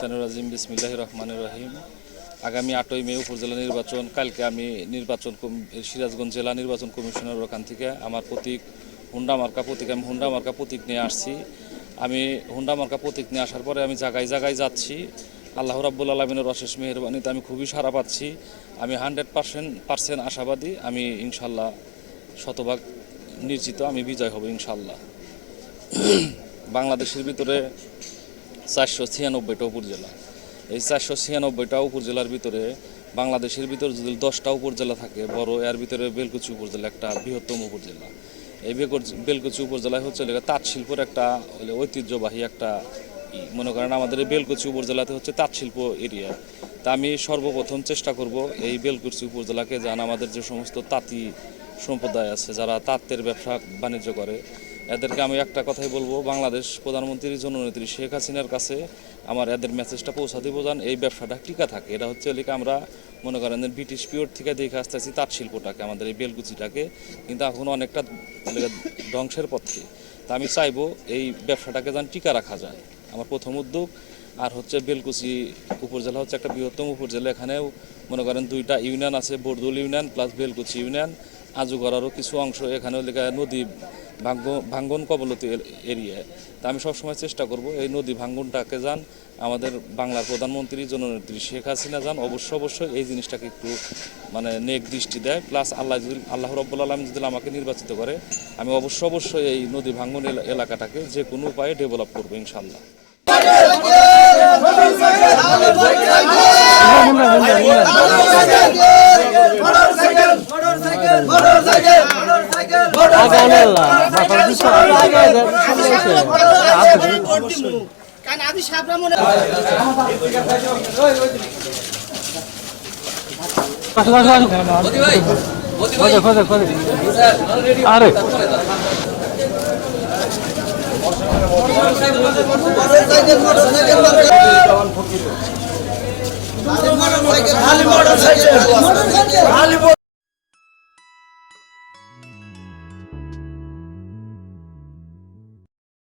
শৈতানুর রাজিম বিসমিল্লাহ রহমান রহিম। আগামী আটই মে উপজেলা নির্বাচন, কালকে আমি নির্বাচন সিরাজগঞ্জ জেলা নির্বাচন কমিশনের ওখান থেকে আমার প্রতীক হুন্ডা মার্কা প্রতীক, আমি হুন্ডা মার্কা প্রতীক নিয়ে আসছি। আমি হুন্ডা মার্কা প্রতীক নিয়ে আসার পরে আমি জায়গায় জায়গায় যাচ্ছি। আল্লাহ রাব্বুল আলমিনের অশেষ মেহরবানিতে আমি খুবই সারা পাচ্ছি। আমি হান্ড্রেড পার্সেন্ট পার্সেন্ট আশাবাদী, আমি ইনশাল্লাহ শতভাগ নিশ্চিত আমি বিজয় হব ইনশাল্লাহ। বাংলাদেশের ভিতরে চারশো ছিয়ানব্বইটা উপজেলা এই চারশো ছিয়ানব্বইটা উপজেলার ভিতরে বাংলাদেশের ভিতরে যদি দশটা উপজেলা থাকে, বড় এর ভিতরে বেলকুচি উপজেলা একটা, বৃহত্তম উপজেলা এই বেলকুচি উপজেলায় হচ্ছে তাঁত শিল্পর একটা ঐতিহ্যবাহী একটা। মনে করেন আমাদের বেলকুচি উপজেলাতে হচ্ছে তাঁত শিল্প এরিয়া। তা আমি সর্বপ্রথম চেষ্টা করব এই বেলকুচি উপজেলাকে যান আমাদের যে সমস্ত তাঁতি সম্প্রদায় আছে, যারা তাঁতের ব্যবসা বাণিজ্য করে এদেরকে আমি একটা কথাই বলব, বাংলাদেশ প্রধানমন্ত্রী জননেত্রী শেখ হাসিনার কাছে আমার এদের মেসেজটা পৌঁছা দিব যান এই ব্যবসাটা টিকা থাকে। এটা হচ্ছে লিখে আমরা মনে করেন ব্রিটিশ পিওর থেকে দেখে আসতে আসতেছি তাঁত শিল্পটাকে আমাদের এই বেলকুচিটাকে, কিন্তু এখন অনেকটা ধ্বংসের পথে। তা আমি চাইব এই ব্যবসাটাকে যেন টিকা রাখা যায়। আমার প্রথম উদ্যোগ আর হচ্ছে বেলকুচি উপজেলা হচ্ছে একটা বৃহত্তম উপজেলা। এখানেও মনে করেন দুইটা ইউনিয়ন আছে Baradul union plus Belkuchi union. আজুগড়ারও কিছু অংশ এখানেও লেখা নদী ভাঙ্গ, ভাঙ্গন কবলতি এরিয়ায় তা আমি সবসময় চেষ্টা করব এই নদী ভাঙ্গনটাকে যান, আমাদের বাংলার প্রধানমন্ত্রী জননেত্রী শেখ হাসিনা যান অবশ্য অবশ্যই এই জিনিসটাকে একটু মানে নেক দৃষ্টি দেয়। প্লাস আল্লাহ যদি, আল্লাহ রব্বুল আলম যদি আমাকে নির্বাচিত করে, আমি অবশ্য অবশ্যই এই নদী ভাঙ্গন এলা- এলাকাটাকে যে কোনো উপায়ে ডেভেলপ করব ইনশাল্লাহ কারণ আদি সাপরা মনে আরে মোটরসাইকেল।